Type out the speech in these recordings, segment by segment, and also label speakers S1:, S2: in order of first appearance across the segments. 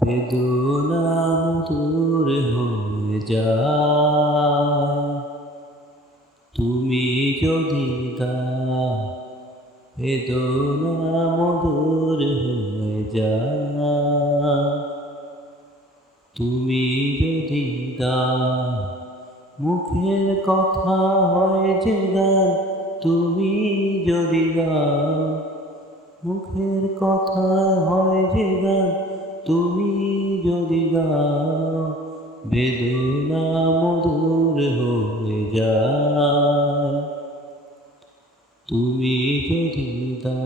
S1: বেদনা মধুর হয়ে যায়। তুমি যদি দাও, বেদনা মধুর হয়ে যায়। তুমি যদি দাও, মুখের কথা হয় যে গান, তুমি যদি গাও মুখের কথা হয় যে গান তুমি যদি গাও বেদনা মধুর হয়ে যায়। তুমি যদি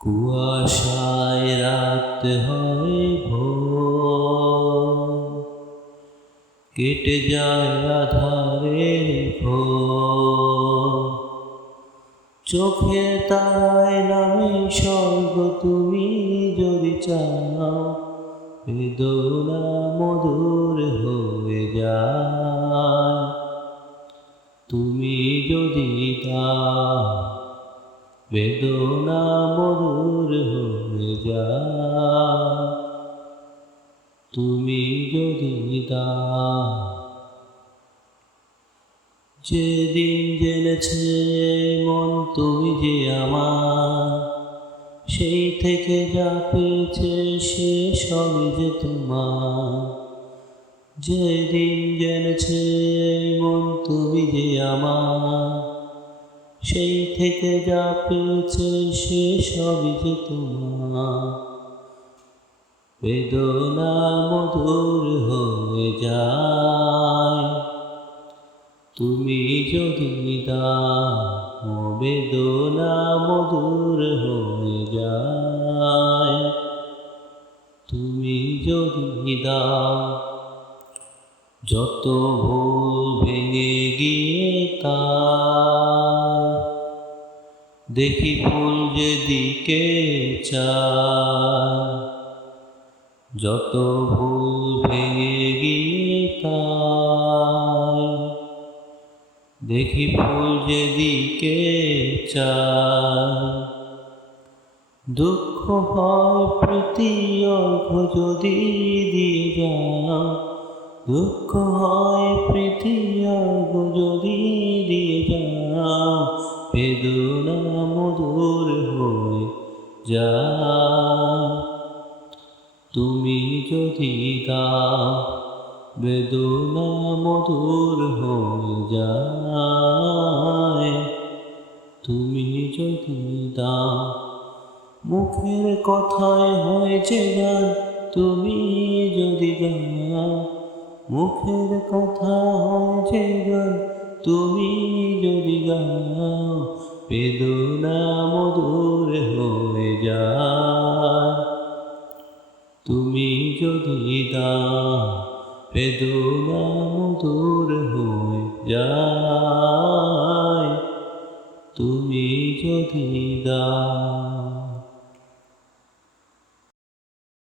S1: কুয়াশায় রাত হয় ভোর। কেটে যায় আধারের ভোর। চোখে তারায় নামে স্বর্গ তুমি চাও, বেদনা মধুর হয়ে যায়। তুমি যদি দাও, বেদনা মধুর হয়ে যায়। তুমি যদি দাও, যেদিন জেনেছে মন তুমি যে আমার সেই থেকে যা পেয়েছে সে সবই যে তোমার। যেদিন জেনেছে মন তুমি যে আমার। সেই থেকে যা পেয়েছে সে সবই যে তোমার। বেদনা মধুর হয়ে যায়, তুমি যদি দাও বেদনা মধুর হয়ে যায়। তুমি যদি দাও, যত ভুল ভেঙে গিয়ে তার, দেখি ফুল যেদিকে চায়। যত ভুল ভেঙে দেখি ফুল যেদিকে চায়। দুঃখ হয় প্রীতি অর্ঘ যদি দিয়ে যাও দুঃখ হয় প্রীতি অর্ঘ যদি দিয়ে যাও বেদনা মধুর হয়ে যা তুমি যদি দাও বেদনা মধুর হয়ে যায়। তুমি যদি দাও, মুখের কথায় হয় যে গান, তুমি যদি গাও মুখের কথা হয় যে গান, তুমি যদি গাও বেদনা মধুর হয়ে যায়। তুমি যদি দাও বেদনা মধুর হয়ে যায়। তুমি যদি দাও।